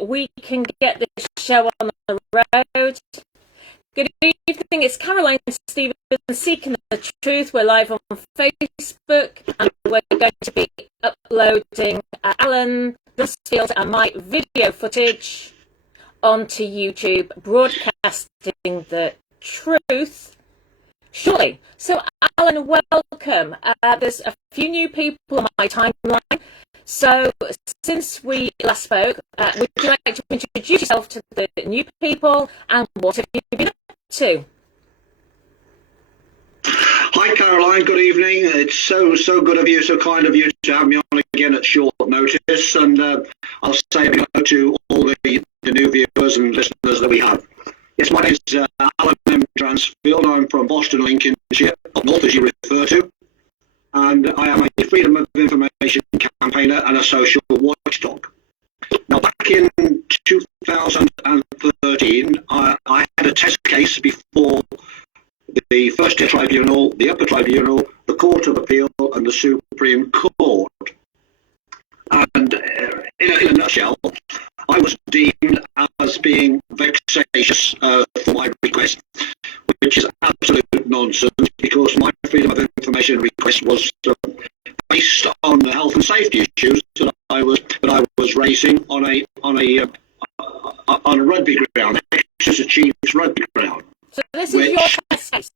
we can get this show on the road. Good evening, it's Caroline Stevens, Seeking the Truth. We're live on Facebook, and we're going to be uploading Alan Dustfield and my video footage onto YouTube, broadcasting the truth shortly. So, Alan, welcome. There's a few new people on my timeline. So, since we last spoke, would you like to introduce yourself to the new people, and what have you been up to? Hi, Caroline. Good evening. It's so good of you, so kind of you to have me on again at short notice. And I'll say hello to all the new viewers and listeners that we have. Yes, my name is Alan M. Dransfield. I'm from Boston, Lincolnshire, up north, as you refer to. And I am a freedom of information campaigner and a social watchdog. Now, back in 2013, I had a test case before the First Tier Tribunal, the Upper Tribunal, the Court of Appeal, and the Supreme Court. And in a nutshell, I was deemed as being vexatious for my request, which is absolute nonsense, because my freedom of information request was based on the health and safety issues that I was raising on a rugby ground, Vexatious Chiefs rugby ground. So this is your test case.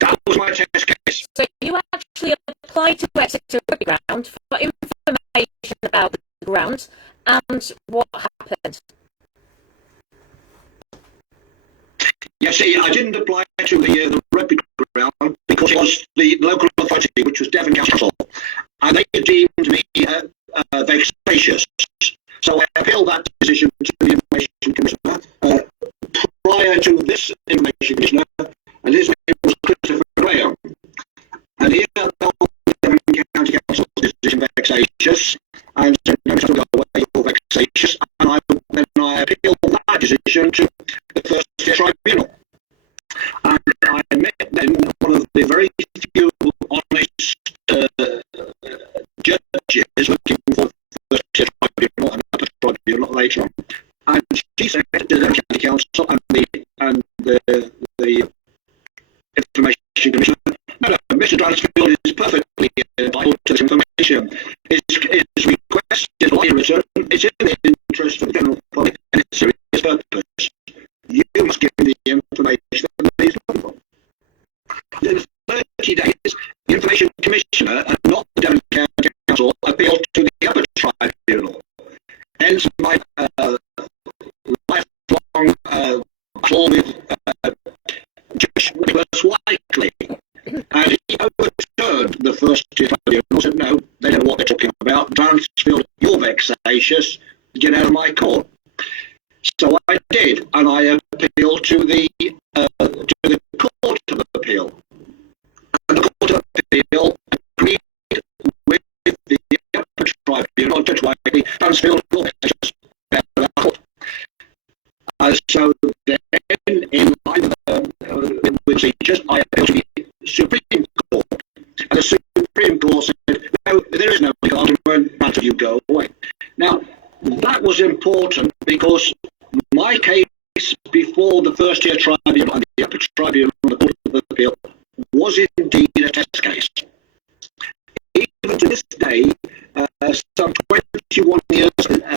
That was my test case. So you actually applied to Exeter Rugby Ground for information about the ground, and what happened? Yeah, see, I didn't apply to the rugby ground because it was the local authority, which was Devon Council, and they deemed me vexatious. So I appealed that decision to the Information Commissioner. Prior to this Information Commissioner, and his name was Christopher Graham, and he upheld the Devon County Council's decision vexatious, and said, no, it's not go away, you're vexatious, and then I appealed that decision to the First Tier Tribunal. And I met then one of the very few honest judges looking for the First Tier Tribunal and Upper Tribunal later on. And she said to the County Council and the Information Commissioner, no, Mr. Dransfield is perfectly entitled to this information. His request is lightly written, it's in the interest of the general public, and it's a serious purpose. You must give me the information that he's looking for. In 30 days, the Information Commissioner, and not the Devon County Council, appealed to the Upper Tribunal. Hence my lifelong claw with Judge Nicholas Whiteley. And he overturned the First Tier Tribunal and said, no, they don't know what they're talking about. Dransfield, you're vexatious, get out of my court. So I did, and I appealed to the Court of Appeal. And the Court of Appeal agreed with the Upper Tribunal, Judge Whiteley, Dransfield, you're vexatious, get out of our court. So then, in line with procedures, I appealed to the Supreme Court. And the Supreme Court said, no, there is no legal argument, matter you go away. Now, that was important because my case before the First Tier Tribunal and the Upper Tribunal and the Court of Appeal was indeed a test case. Even to this day, some 21 years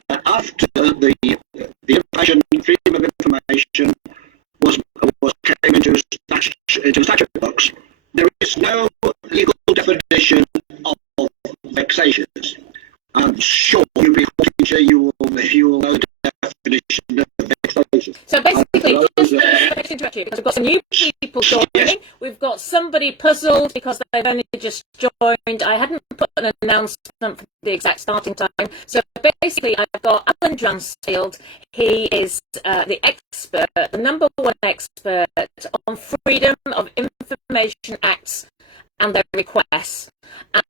after the freedom of information came into statute books, there is no legal definition of vexatious. I'm sure you'll be teacher, you will know the definition of vexatious. So basically, just to interrupt you, because we've got some new people joining. Yes. We've got somebody puzzled because they've only just joined. I hadn't put an announcement for the exact starting time. So basically, I've got Alan Dransfield. He is the expert, the number one expert on freedom of information acts and their requests.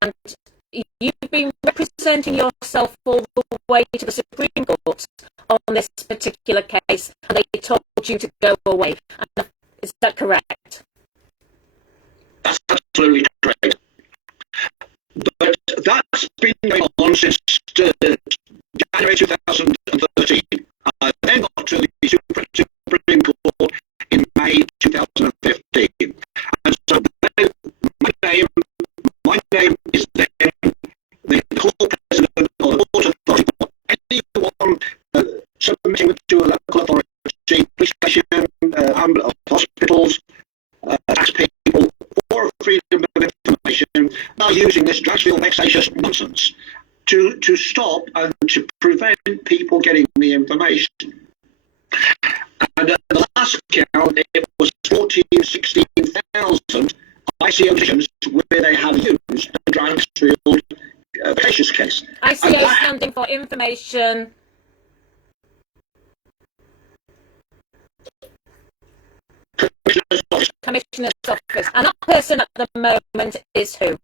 And you've been representing yourself all the way to the Supreme Court on this particular case, and they told you to go away. Is that correct? That's absolutely correct. But that's been going on since January 2013. Then got to the Supreme Court in May 2015. And so my name is then the court president or the court authority or anyone submitting to a local authority, police station, hospitals, tax people, for freedom of information, now using this dreadful, vexatious nonsense to stop and to prevent people getting the information. And at the last count, it was 16,000 ICO decisions where they have used the Dransfield Vexatious case. ICO standing for Information Commissioner's Office. And that person at the moment is who?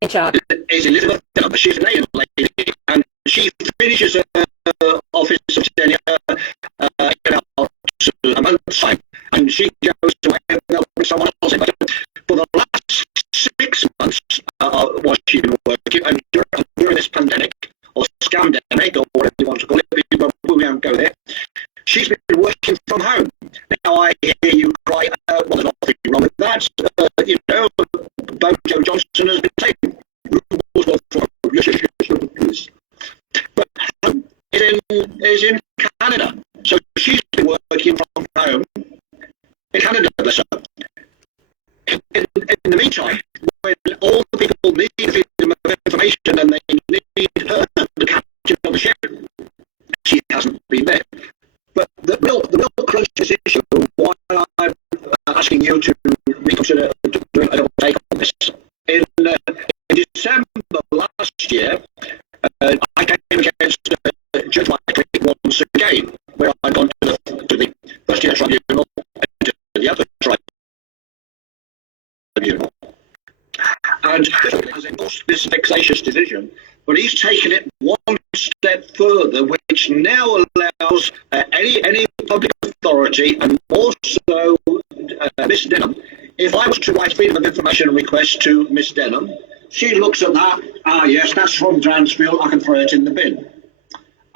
In charge? Is Elizabeth Dillon. She's an alien lady, and she finishes her office tenure in a month's time, and she goes to someone else. For the last 6 months, while she's been working, and during this pandemic, or scamdemic, or whatever you want to call it, but we won't go there, she's been working from home. Now I hear you cry, well, there's nothing wrong with that. You know, Bojo Johnson has been taken. But is in Canada. So she's been working from home in Canada. So in the meantime, when all the people need freedom of information and they need her, the captain of the ship, she hasn't been there. But the real crisis issue, why I'm asking you to reconsider doing a double take on this. In December last year, I came against Judge Whiteley once again, where I'd gone to the first year tribunal and to the other tribunal. And has endorsed this vexatious decision, but he's taken it one step further, which now allows any public authority, and also Miss Denham, if I was to write freedom of information request to Miss Denham, she looks at that, yes, that's from Dransfield, I can throw it in the bin.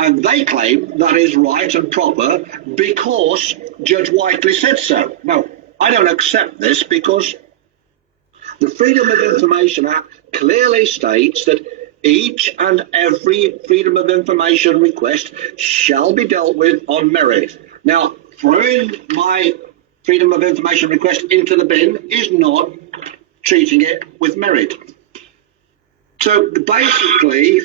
And they claim that is right and proper because Judge Whiteley said so. Now, I don't accept this because the Freedom of Information Act clearly states that each and every freedom of information request shall be dealt with on merit. Now, throwing my freedom of information request into the bin is not treating it with merit. So basically,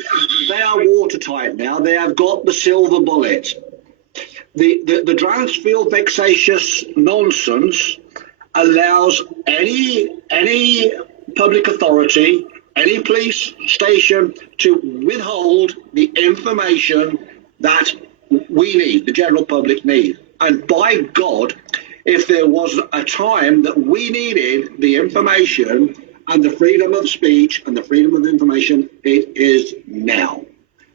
they are watertight now. They have got the silver bullet. The Dransfield vexatious nonsense allows any public authority, any police station to withhold the information that we need, the general public need. And by God, if there was a time that we needed the information and the freedom of speech and the freedom of information, it is now,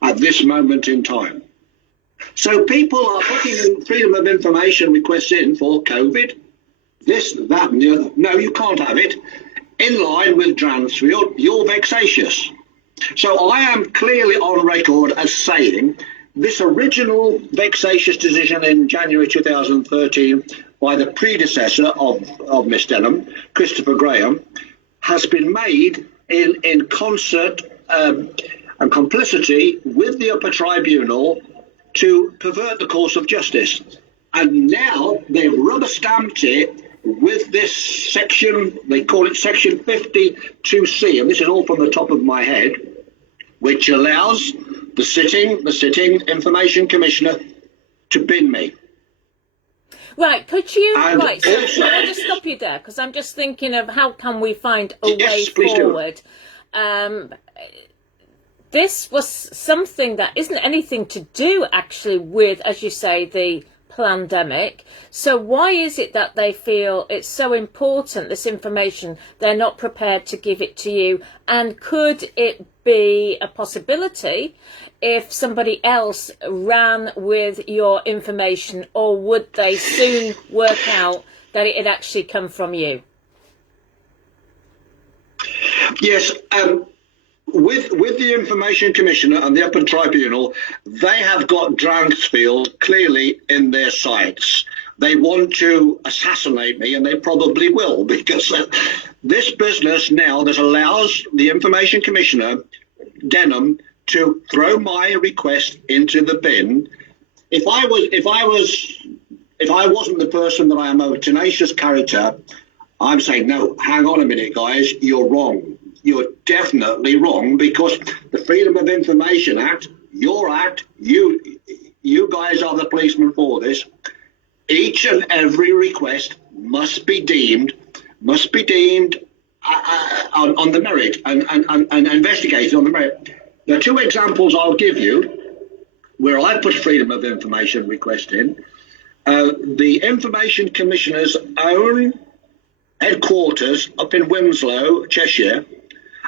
at this moment in time. So people are putting freedom of information requests in for COVID, this, that, and the other. No, you can't have it. In line with Dransfield, you're vexatious. So I am clearly on record as saying this original vexatious decision in January 2013 by the predecessor of Miss Denham, Christopher Graham, has been made in concert and complicity with the upper tribunal to pervert the course of justice. And now they've rubber-stamped it with this section, they call it section 52C, and this is all from the top of my head, which allows the sitting information commissioner to bin me. Right, could you, And right, so also, can I just stop you there? Because I'm just thinking of how can we find a way please forward. This was something that isn't anything to do actually with, as you say, the pandemic. So why is it that they feel it's so important, this information, they're not prepared to give it to you? And could it be a possibility if somebody else ran with your information, or would they soon work out that it had actually come from you? Yes, with the Information Commissioner and the Upper Tribunal, they have got Dransfield clearly in their sights. They want to assassinate me, and they probably will, because this business now that allows the Information Commissioner, Denham, to throw my request into the bin. If I wasn't the person that I am, a tenacious character, I'm saying, no, hang on a minute, guys, you're wrong. You're definitely wrong, because the Freedom of Information Act, your act, you guys are the policemen for this. Each and every request must be deemed on the merit and investigated on the merit. There are two examples I'll give you where I put Freedom of Information request in. The Information Commissioner's own headquarters up in Winslow, Cheshire,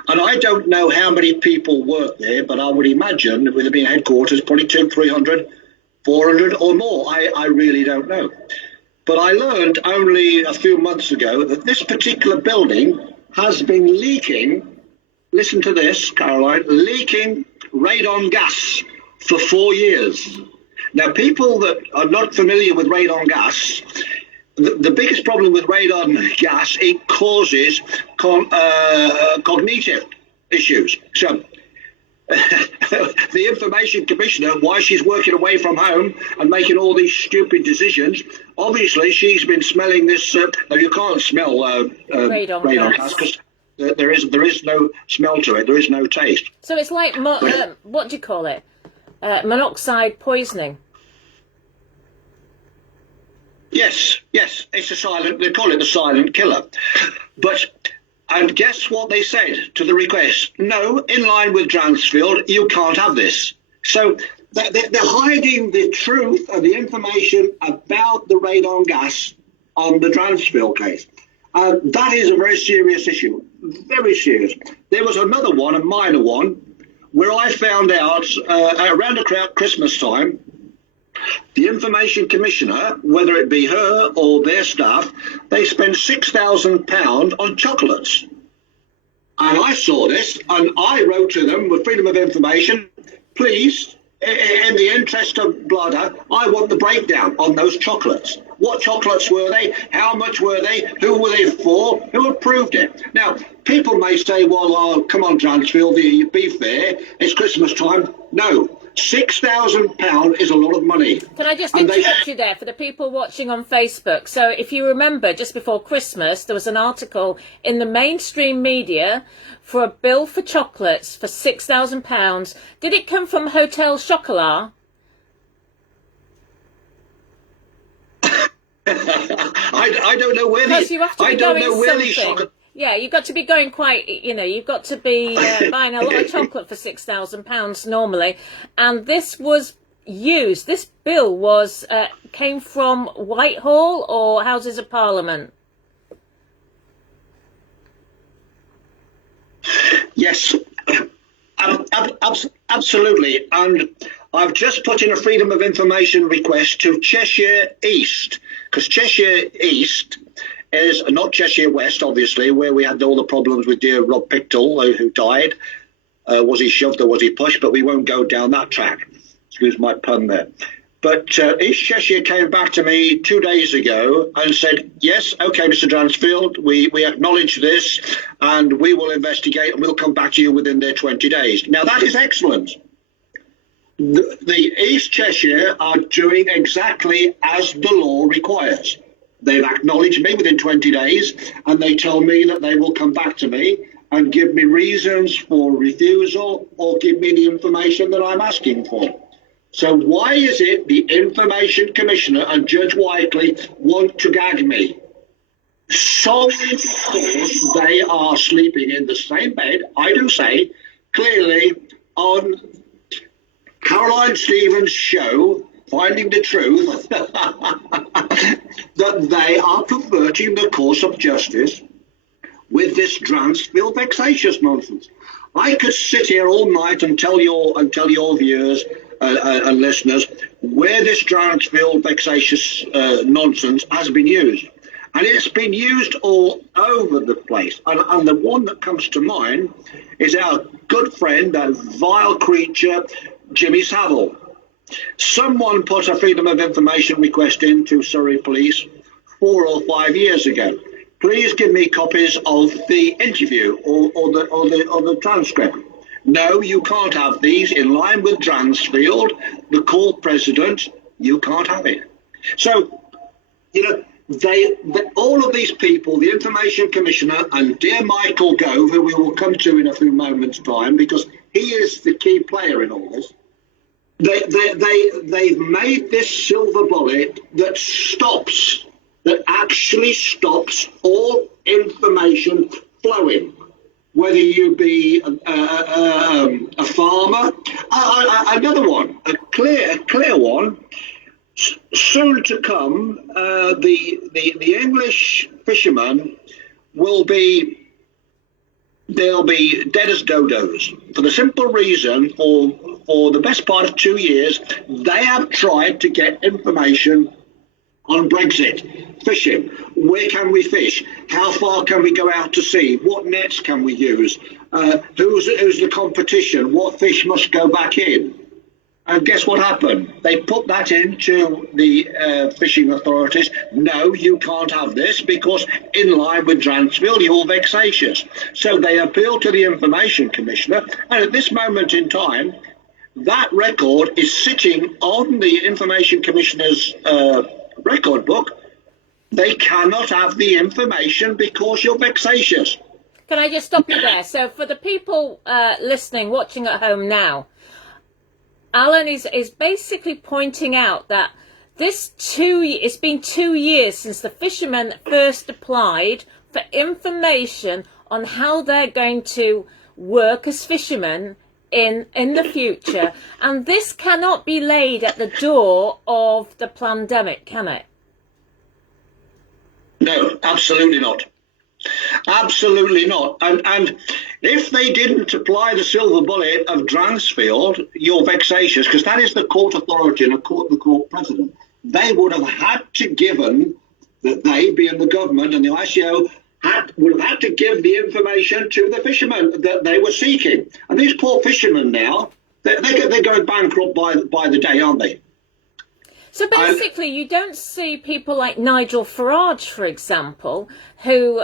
and I don't know how many people work there, but I would imagine with it being headquarters, probably 200, 300, 400 or more. I really don't know. But I learned only a few months ago that this particular building has been leaking, listen to this, Caroline, leaking radon gas for 4 years. Now, people that are not familiar with radon gas, the biggest problem with radon gas, it causes cognitive issues. So the Information Commissioner, why she's working away from home and making all these stupid decisions, obviously she's been smelling this. No, you can't smell radon gas because there is no smell to it. There is no taste. So it's like, what do you call it? Monoxide poisoning. Yes, it's a silent, they call it the silent killer. And guess what they said to the request? No, in line with Dransfield, you can't have this. So they're hiding the truth and the information about the radon gas on the Dransfield case. That is a very serious issue, very serious. There was another one, a minor one, where I found out around Christmas time, the Information Commissioner, whether it be her or their staff, they spend £6,000 on chocolates. And I saw this, and I wrote to them with Freedom of Information, please, in the interest of bladder, I want the breakdown on those chocolates. What chocolates were they? How much were they? Who were they for? Who approved it? Now, people may say, well, oh, come on, Dransfield, be fair. It's Christmas time. No. £6,000 is a lot of money. Can I just interrupt you there for the people watching on Facebook? So if you remember, just before Christmas, there was an article in the mainstream media for a bill for chocolates for £6,000. Did it come from Hotel Chocolat? I don't know where these. I don't know where these chocolates. Yeah, you've got to be going quite, you've got to be buying a lot of chocolate for £6,000 normally. And this was used, this bill was came from Whitehall or Houses of Parliament? Yes, absolutely. And I've just put in a Freedom of Information request to Cheshire East, because Cheshire East is not Cheshire West, obviously, where we had all the problems with dear Rob Pictel, who died. Was he shoved or was he pushed? But we won't go down that track. Excuse my pun there. But East Cheshire came back to me 2 days ago and said, yes, OK, Mr. Dransfield, we acknowledge this and we will investigate and we'll come back to you within their 20 days. Now, that is excellent. The East Cheshire are doing exactly as the law requires. They've acknowledged me within 20 days, and they tell me that they will come back to me and give me reasons for refusal or give me the information that I'm asking for. So why is it the Information Commissioner and Judge Whiteley want to gag me? Solely because they are sleeping in the same bed, I do say, clearly on Caroline Stevens' show, Finding the Truth, that they are perverting the course of justice with this Dransfield vexatious nonsense. I could sit here all night and tell your viewers and listeners where this Dransfield vexatious nonsense has been used. And it's been used all over the place. And the one that comes to mind is our good friend, that vile creature, Jimmy Savile. Someone put a Freedom of Information request into Surrey Police 4 or 5 years ago. Please give me copies of the interview or the transcript. No, you can't have these. In line with Dransfield, the court president, you can't have it. So, you know, all of these people, the Information Commissioner and dear Michael Gove, who we will come to in a few moments' time, because he is the key player in all this, they've made this silver bullet that actually stops all information flowing. Whether you be a farmer, another one, a clear one. Soon to come, the English fishermen they'll be dead as dodos, for the simple reason, for the best part of 2 years, they have tried to get information on Brexit, fishing. Where can we fish? How far can we go out to sea? What nets can we use? Who's the competition? What fish must go back in? And guess what happened? They put that into the fishing authorities. No, you can't have this because in line with Dransfield, you're vexatious. So they appealed to the Information Commissioner, and at this moment in time, that record is sitting on the Information Commissioner's record book. They cannot have the information because you're vexatious. Can I just stop you there? So for the people listening, watching at home now, Alan is basically pointing out that it's been 2 years since the fishermen first applied for information on how they're going to work as fishermen in the future, and this cannot be laid at the door of the pandemic, can it? No, absolutely not. Absolutely not. And if they didn't apply the silver bullet of Dransfield, you're vexatious, because that is the court authority and the court president. They would have had to given, that they, being the government and the ICO, would have had to give the information to the fishermen that they were seeking. And these poor fishermen now, they're going bankrupt by the day, aren't they? So basically, you don't see people like Nigel Farage, for example, who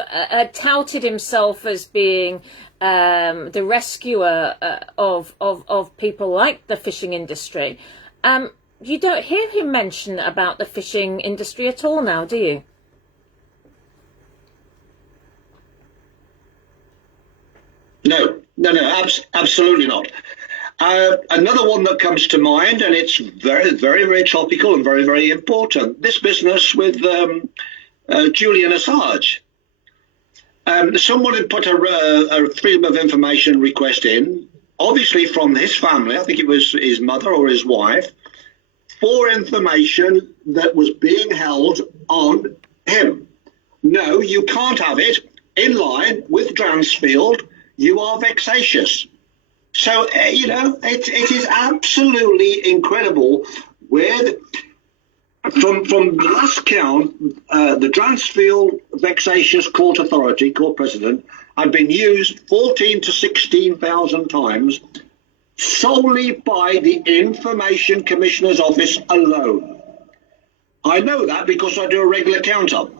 touted himself as being the rescuer of people like the fishing industry. You don't hear him mention about the fishing industry at all now, do you? No, absolutely not. Another one that comes to mind, and it's very, very, very topical and very, very important, this business with Julian Assange. Someone had put a Freedom of Information request in, obviously from his family, I think it was his mother or his wife, for information that was being held on him. No, you can't have it. In line with Dransfield, you are vexatious. So, it is absolutely incredible where, from the last count, the Dransfield Vexatious Court Authority, court president, had been used 14 to 16,000 times solely by the Information Commissioner's Office alone. I know that because I do a regular count up.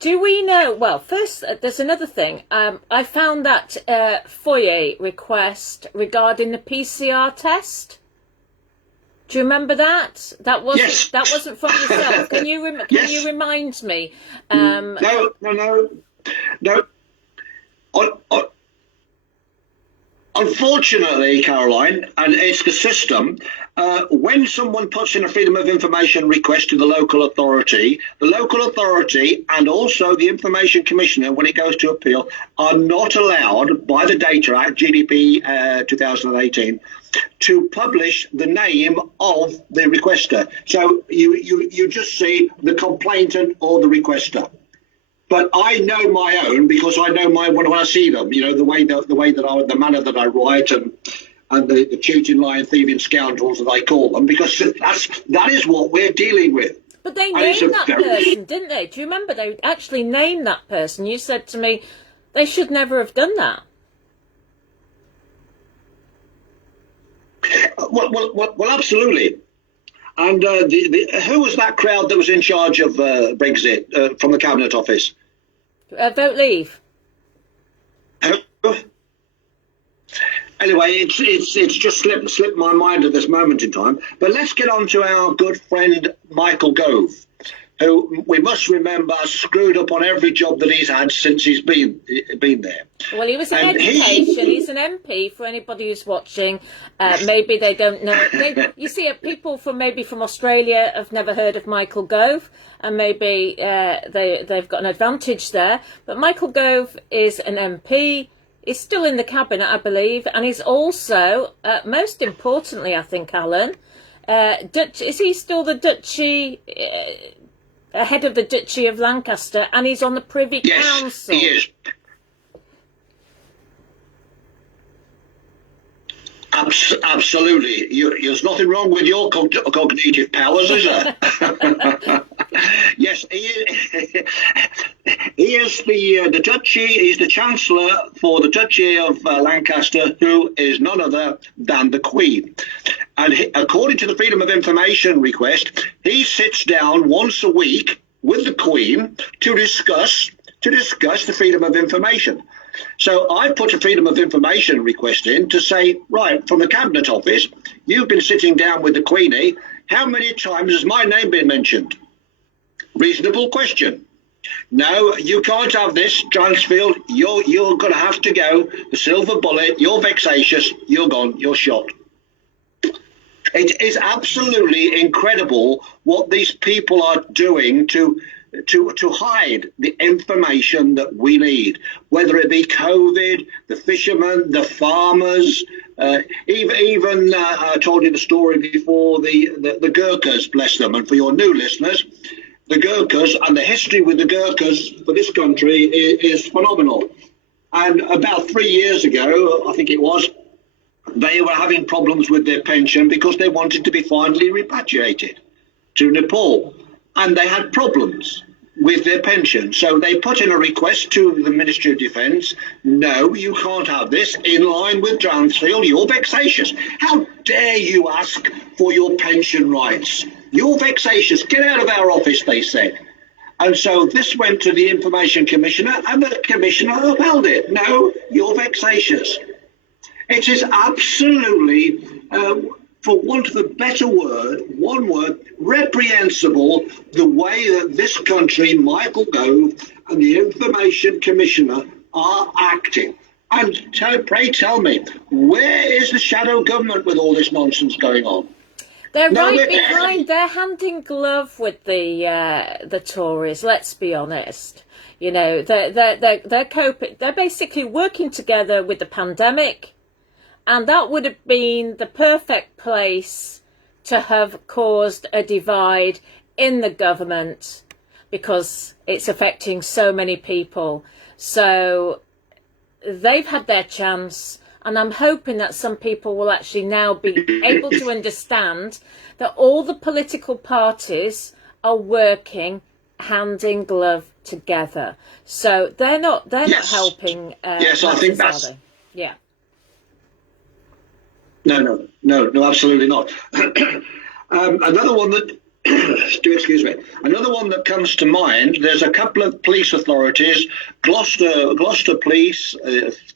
Do we know? Well, first, there's another thing. I found that FOIA request regarding the PCR test. Do you remember that? That wasn't from yourself. Can you you remind me? No. Unfortunately, Caroline, and it's the system, when someone puts in a Freedom of Information request to the local authority and also the Information Commissioner, when it goes to appeal, are not allowed by the Data Act, GDP 2018, to publish the name of the requester. So you just see the complainant or the requester. But I know my own because I know when I see them. You know, the manner that I write and the cheating, lying, thieving scoundrels that I call them, because that is what we're dealing with. But they And it's named a that very... person, didn't they? Do you remember? They actually named that person. You said to me, they should never have done that. Well, absolutely. And who was that crowd that was in charge of Brexit from the Cabinet Office? Vote Leave. Anyway, it's just slipped my mind at this moment in time. But let's get on to our good friend Michael Gove, who we must remember screwed up on every job that he's had since he's been there. Well, he was in education. He's an MP. For anybody who's watching, maybe they don't know. You see, people from Australia have never heard of Michael Gove, and maybe they've got an advantage there. But Michael Gove is an MP. He's still in the cabinet, I believe, and he's also, most importantly, I think, Alan, is he still the Duchy? Head of the Duchy of Lancaster, and he's on the Privy Council. Yes, he is. Absolutely. There's nothing wrong with your cognitive powers, is there? Yes, he is the Duchy. He's the Chancellor for the Duchy of Lancaster, who is none other than the Queen. And according to the Freedom of Information request, he sits down once a week with the Queen to discuss the freedom of information. So I put a Freedom of Information request in to say, right, from the Cabinet Office, you've been sitting down with the Queenie. How many times has my name been mentioned? Reasonable question. No, you can't have this, Dransfield. You're going to have to go. The silver bullet. You're vexatious. You're gone. You're shot. It is absolutely incredible what these people are doing to hide the information that we need, whether it be COVID, the fishermen, the farmers, even I told you the story before, the Gurkhas, bless them. And for your new listeners, the Gurkhas and the history with the Gurkhas for this country is phenomenal. And about 3 years ago, I think it was, they were having problems with their pension because they wanted to be finally repatriated to Nepal. And they had problems with their pension. So they put in a request to the Ministry of Defence. No, you can't have this. In line with Dransfield, you're vexatious. How dare you ask for your pension rights? You're vexatious. Get out of our office, they said. And so this went to the Information Commissioner, and the Commissioner upheld it. No, you're vexatious. It is absolutely, for want of a better word, one word, reprehensible, the way that this country, Michael Gove, and the Information Commissioner are acting. And pray tell me, where is the shadow government with all this nonsense going on? They're right behind. They're hand in glove with the Tories. Let's be honest. You know, they're coping. They're basically working together with the pandemic. And that would have been the perfect place to have caused a divide in the government because it's affecting so many people. So they've had their chance, and I'm hoping that some people will actually now be able to understand that all the political parties are working hand in glove together. So they're not helping. Yes, I think that's... Yeah. No, absolutely not. Another one that, excuse me, another one that comes to mind, there's a couple of police authorities, Gloucester Police,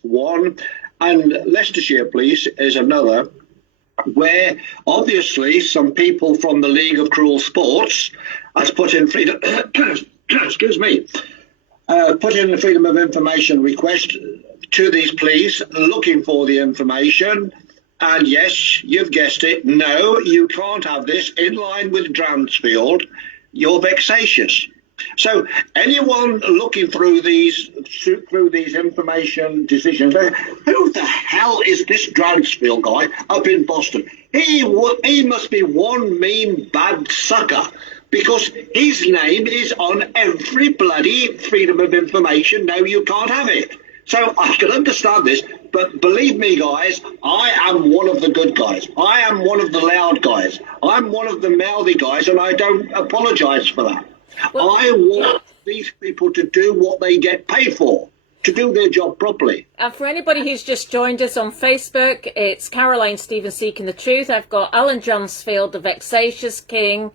one, and Leicestershire Police is another, where obviously some people from the League of Cruel Sports has put in freedom, excuse me, put in the Freedom of Information request to these police looking for the information. And yes, you've guessed it. No, you can't have this. In line with Dransfield, you're vexatious. So anyone looking through these information decisions, who the hell is this Dransfield guy up in Boston? He must be one mean bad sucker, because his name is on every bloody Freedom of Information. No, you can't have it. So I can understand this, but believe me, guys, I am one of the good guys. I am one of the loud guys. I'm one one of the mouthy guys, and I don't apologise for that. Well, I want these people to do what they get paid for, to do their job properly. And for anybody who's just joined us on Facebook, it's Caroline Stephen Seeking the Truth. I've got Alan Johnsfield, the Vexatious King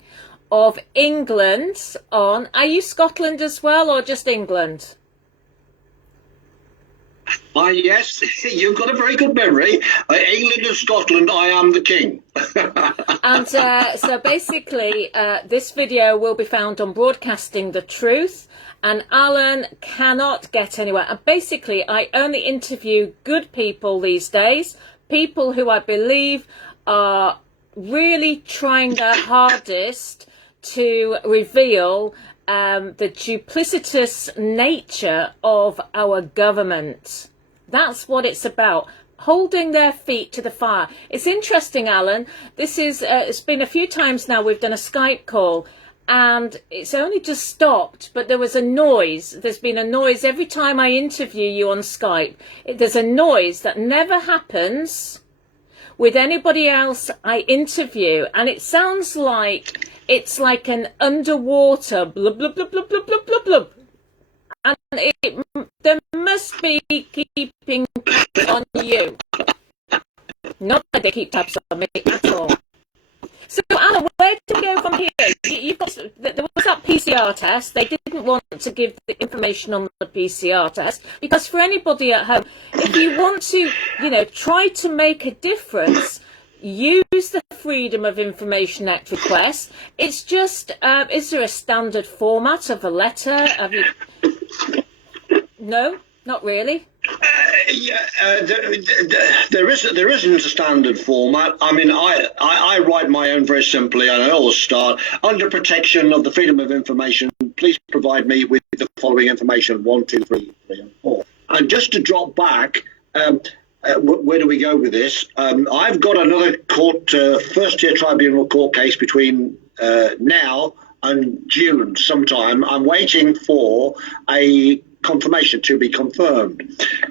of England on. Are you Scotland as well, or just England? Yes, you've got a very good memory. England and Scotland, I am the king. And so basically, this video will be found on Broadcasting the Truth, and Alan cannot get anywhere. And basically, I only interview good people these days, people who I believe are really trying their hardest to reveal the duplicitous nature of our government. That's what it's about. Holding their feet to the fire. It's interesting, Alan. This is it's been a few times now we've done a Skype call, and it's only just stopped, but there was a noise. There's been a noise every time I interview you on Skype. There's a noise that never happens with anybody else I interview, and it sounds like it's like an underwater blub blub blub blub blub blub blub blub. And there must be keeping on you. Not that they keep tabs on me at all. So, Alan, where do we go from here? You've got, there was that PCR test. They didn't want to give the information on the PCR test because for anybody at home, if you want to, try to make a difference, use the Freedom of Information Act request. It's just, is there a standard format of a letter? Have you... No, not really. There isn't a standard format. I mean, I write my own very simply, and I always start under protection of the freedom of information. Please provide me with the following information: 1, 2, 3, and 4. And just to drop back, where do we go with this? I've got another court, first-tier tribunal court case between now and June sometime. I'm waiting for a confirmation to be confirmed.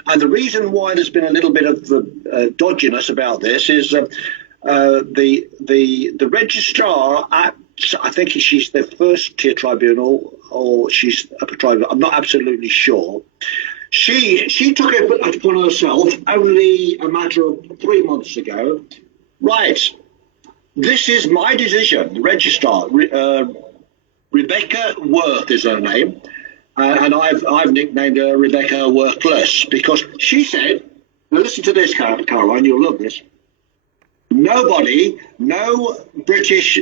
And the reason why there's been a little bit of dodginess about this is the registrar at, I think she's the first-tier tribunal, or she's up a tribunal, I'm not absolutely sure. She took it upon herself only a matter of 3 months ago. Right, this is my decision. The registrar, Rebecca Worth is her name, and I've nicknamed her Rebecca Worthless because she said, now listen to this, Caroline, you'll love this. Nobody, no British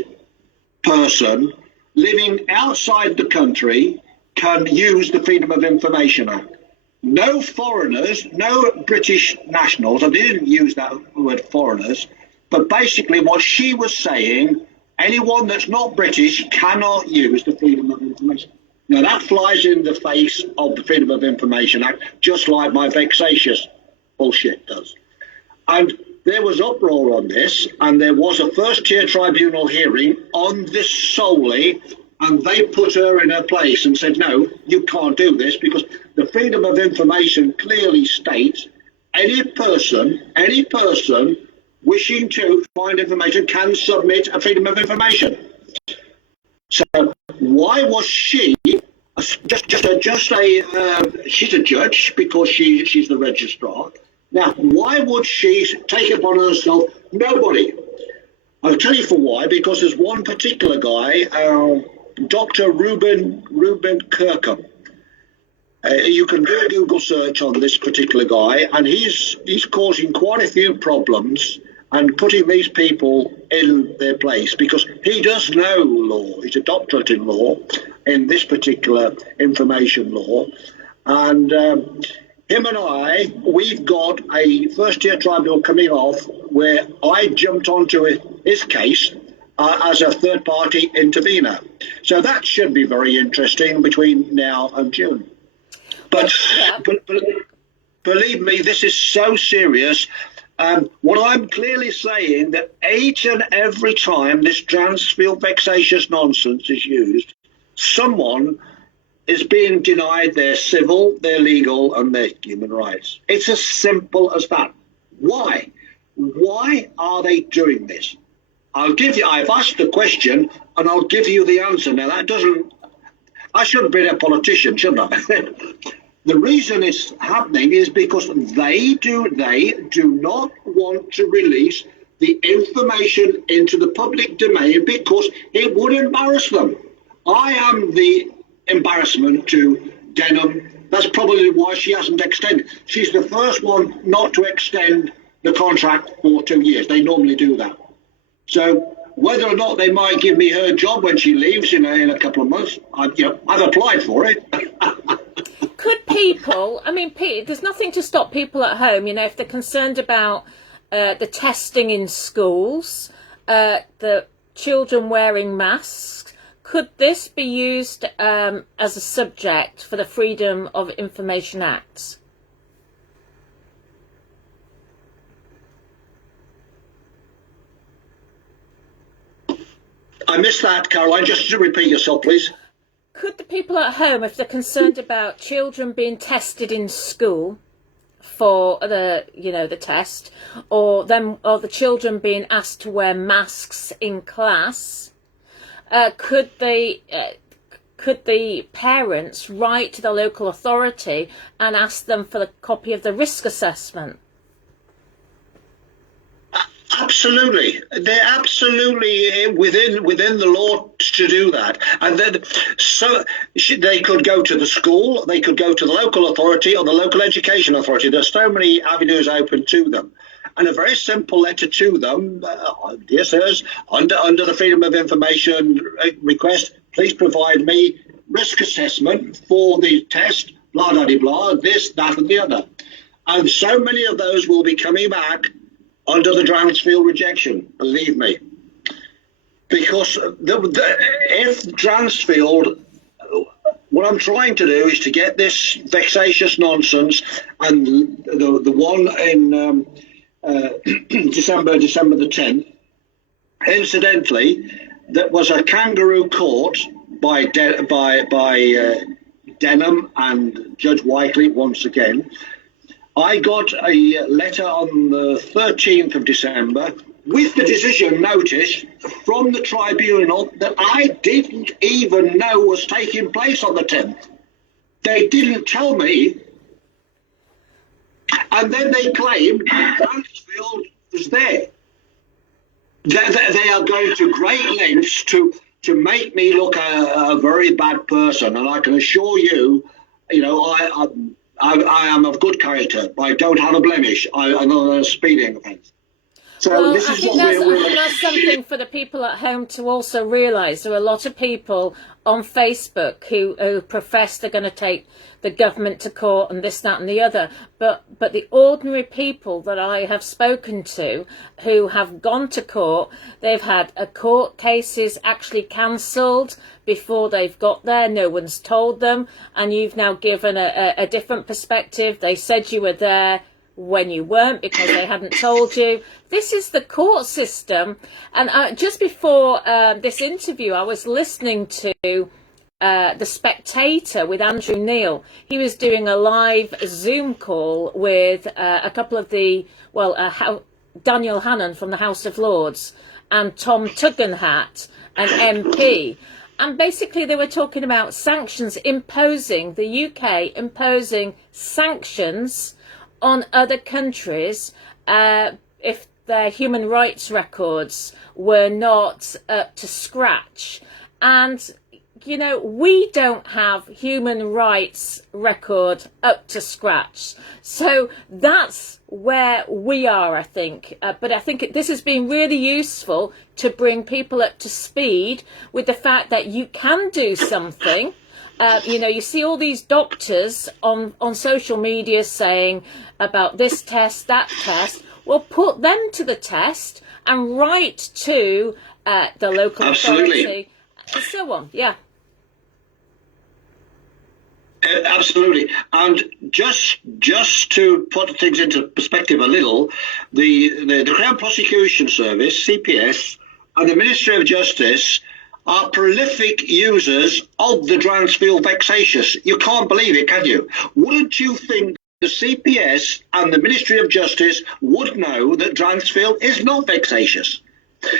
person living outside the country can use the Freedom of Information Act. No foreigners, no British nationals, and they didn't use that word foreigners, but basically what she was saying, anyone that's not British cannot use the Freedom of Information. Now that flies in the face of the Freedom of Information Act, just like my vexatious bullshit does. And there was uproar on this, and there was a first-tier tribunal hearing on this solely, and they put her in her place and said, no, you can't do this because the Freedom of Information clearly states any person wishing to find information can submit a Freedom of Information. So why was she she's a judge because she's the registrar. Now, why would she take it upon herself? Nobody. I'll tell you for why, because there's one particular guy, Dr. Ruben Kirkham. You can do a Google search on this particular guy, and he's causing quite a few problems and putting these people in their place because he does know law. He's a doctorate in law, in this particular information law. And him and I, we've got a first-tier tribunal coming off where I jumped onto his case as a third-party intervener. So that should be very interesting between now and June. But believe me, this is so serious. What I'm clearly saying that each and every time this Transfield vexatious nonsense is used, someone is being denied their civil, their legal, and their human rights. It's as simple as that. Why? Why are they doing this? I've asked the question and I'll give you the answer. Now that doesn't, I shouldn't be a politician, shouldn't I? The reason it's happening is because they do not want to release the information into the public domain because it would embarrass them. I am the embarrassment to Denham. That's probably why she hasn't extended. She's the first one not to extend the contract for 2 years. They normally do that. So whether or not they might give me her job when she leaves in a couple of months, I've applied for it. Could people, I mean, there's nothing to stop people at home, if they're concerned about the testing in schools, the children wearing masks. Could this be used as a subject for the Freedom of Information Act? I missed that, Caroline. Just to repeat yourself, please. Could the people at home, if they're concerned about children being tested in school for the test, or the children being asked to wear masks in class, could the parents write to the local authority and ask them for a copy of the risk assessment? Absolutely, they're absolutely within the law to do that, and then they could go to the school, they could go to the local authority or the local education authority. There's so many avenues open to them, and a very simple letter to them, dear sirs, under the Freedom of Information request, please provide me risk assessment for the test, blah blah blah, this, that, and the other, and so many of those will be coming back under the Dransfield rejection, believe me. Because if Dransfield, what I'm trying to do is to get this vexatious nonsense, and the one in December the 10th, incidentally, that was a kangaroo court by Denham and Judge Whiteley once again. I got a letter on the 13th of December with the decision notice from the tribunal that I didn't even know was taking place on the 10th. They didn't tell me. And then they claimed Dransfield was there. They are going to great lengths to make me look a very bad person. And I can assure you, I am of good character. I don't have a blemish. I'm not a speeding offence. So this is what we're that's something for the people at home to also realise. There are a lot of people on Facebook who profess they're going to take the government to court and this, that and the other. But the ordinary people that I have spoken to who have gone to court, they've had court cases actually cancelled before they've got there. No one's told them. And you've now given a different perspective. They said you were there when you weren't because they hadn't told you. This is the court system. And just before this interview, I was listening to The Spectator with Andrew Neil. He was doing a live Zoom call with a couple of Daniel Hannan from the House of Lords and Tom Tugendhat, an MP. And basically they were talking about sanctions, the UK imposing sanctions on other countries if their human rights records were not up to scratch. And, we don't have human rights record up to scratch. So that's where we are, I think. But I think this has been really useful to bring people up to speed with the fact that you can do something. You see all these doctors on social media saying about this test, that test. Well, put them to the test and write to the local authority and so on. Yeah. Absolutely. And just to put things into perspective a little, the Crown Prosecution Service, CPS, and the Ministry of Justice are prolific users of the Dransfield Vexatious. You can't believe it, can you? Wouldn't you think the CPS and the Ministry of Justice would know that Dransfield is not vexatious?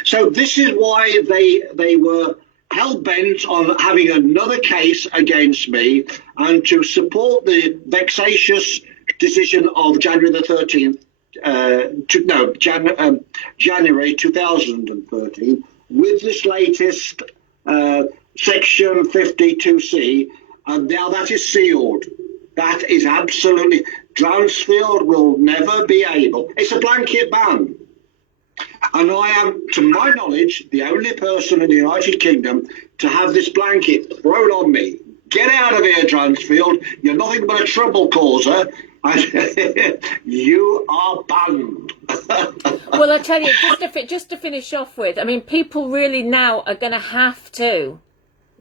So this is why they were hell bent on having another case against me, and to support the vexatious decision of January the 13th, January 2013, with this latest Section 52C, and now that is sealed. That is absolutely, Dransfield will never be able, it's a blanket ban. And I am, to my knowledge, the only person in the United Kingdom to have this blanket thrown on me. Get out of here, Dransfield. You're nothing but a trouble causer. You are banned. Well, I tell you, just to finish off with, I mean, people really now are going to have to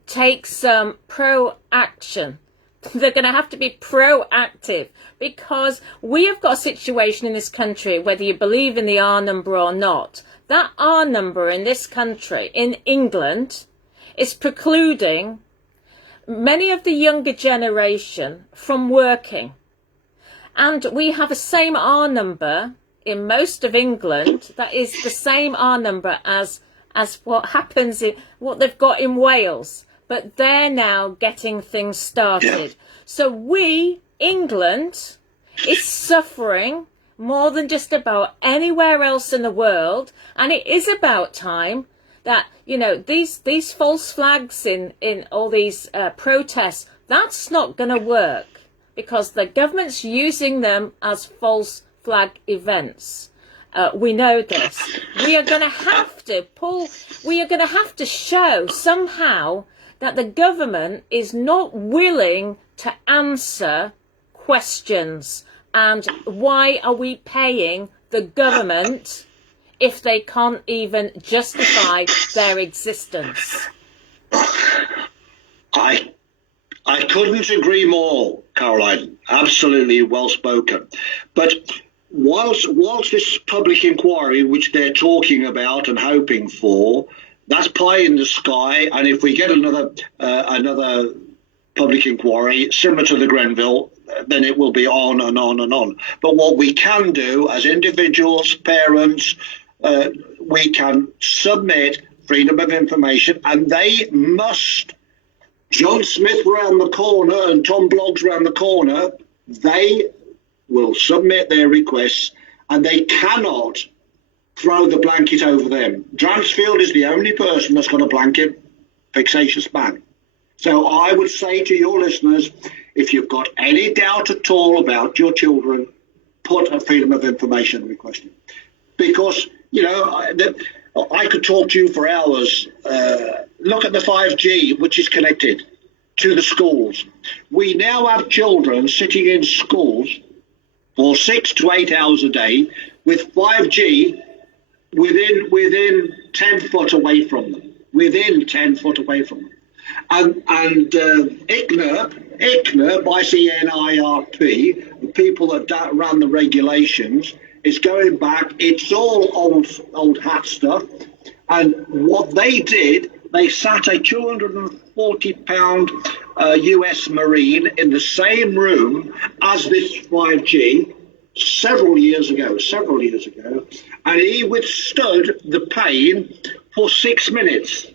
take some pro-action. They're going to have to be proactive, because we have got a situation in this country, whether you believe in the R number or not, that R number in this country, in England, is precluding many of the younger generation from working. And we have a same R number in most of England that is the same R number as what happens in what they've got in Wales. But they're now getting things started. Yeah. So we, England, is suffering more than just about anywhere else in the world. And it is about time that, you know, these false flags in all these protests, that's not going to work, because the government's using them as false flag events. We know this. We are going to have to show somehow that the government is not willing to answer questions. And why are we paying the government if they can't even justify their existence? I couldn't agree more, Caroline. Absolutely well spoken. But whilst this public inquiry, which they're talking about and hoping for, that's pie in the sky, and if we get another public inquiry similar to the Grenville, then it will be on and on and on. But what we can do as individuals, parents, we can submit freedom of information, and they must. John Smith round the corner and Tom Bloggs round the corner, they will submit their requests, and they cannot throw the blanket over them. Dransfield is the only person that's got a blanket vexatious ban. So I would say to your listeners, if you've got any doubt at all about your children, put a freedom of information request in. Because, you know, I could talk to you for hours. Look at the 5G, which is connected to the schools. We now have children sitting in schools for 6 to 8 hours a day with 5G within 10 foot away from them. Within 10 foot away from them. And ICNIRP, by CNIRP, the people that ran the regulations, is going back. It's all old hat stuff. And what they did, they sat a 240-pound US Marine in the same room as this 5G several years ago, and he withstood the pain for 6 minutes.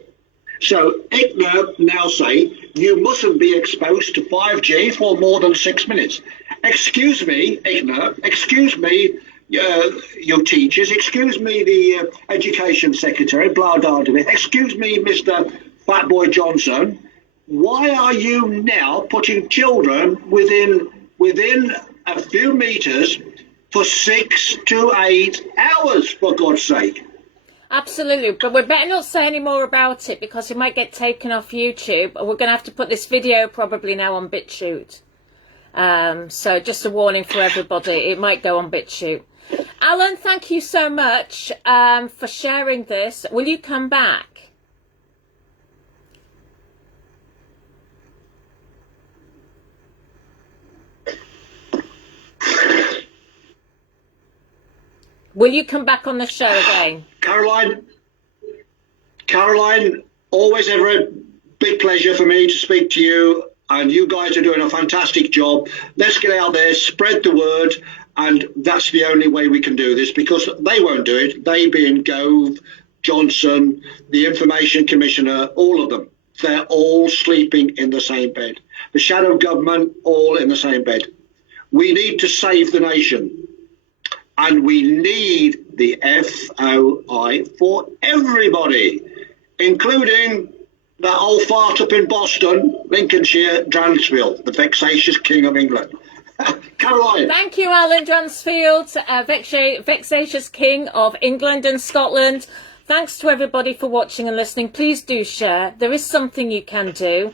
So ICNIRP now say you mustn't be exposed to 5G for more than 6 minutes. Excuse me, ICNIRP, excuse me, your teachers, excuse me, the education secretary, blah, blah, blah, excuse me, Mr. Fatboy Johnson, why are you now putting children within a few meters for 6 to 8 hours, for God's sake? Absolutely, but we better not say any more about it, because it might get taken off YouTube. We're going to have to put this video probably now on BitChute. So just a warning for everybody, it might go on BitChute. Alan, thank you so much for sharing this. Will you come back? Will you come back on the show again? Caroline, always ever a big pleasure for me to speak to you, and you guys are doing a fantastic job. Let's get out there, spread the word, and that's the only way we can do this, because they won't do it. They being Gove, Johnson, the Information Commissioner, all of them. They're all sleeping in the same bed. The shadow government, all in the same bed. We need to save the nation. And we need the FOI for everybody, including that old fart up in Boston, Lincolnshire, Dransfield, the Vexatious King of England. Caroline. Thank you, Alan Dransfield, Vexatious King of England and Scotland. Thanks to everybody for watching and listening. Please do share. There is something you can do.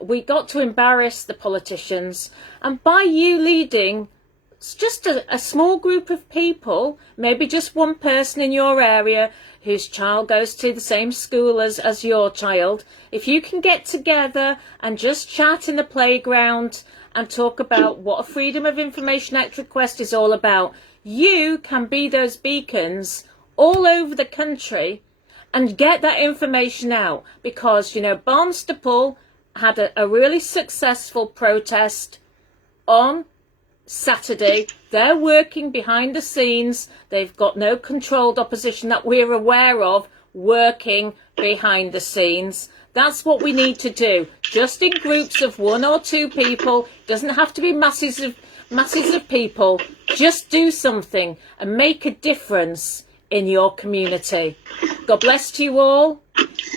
We got to embarrass the politicians. And by you leading, it's just a small group of people, maybe just one person in your area whose child goes to the same school as your child. If you can get together and just chat in the playground and talk about what a Freedom of Information Act request is all about, you can be those beacons all over the country and get that information out. Because, you know, Barnstaple had a really successful protest on Saturday. They're working behind the scenes. They've got no controlled opposition that we're aware of working behind the scenes. That's what we need to do. Just in groups of 1 or 2 people. Doesn't have to be masses of people. Just do something and make a difference in your community. God bless to you all.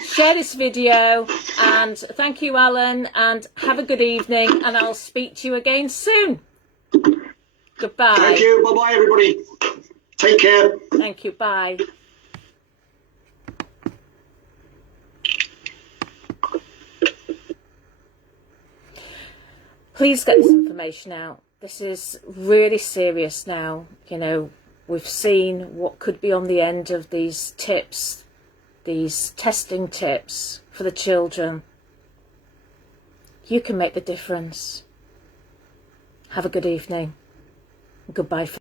Share this video, and thank you, Alan, and have a good evening, and I'll speak to you again soon. Goodbye. Thank you. Bye-bye, everybody. Take care. Thank you. Bye. Please get this information out. This is really serious now. You know, we've seen what could be on the end of these tips, these testing tips for the children. You can make the difference. Have a good evening. Goodbye.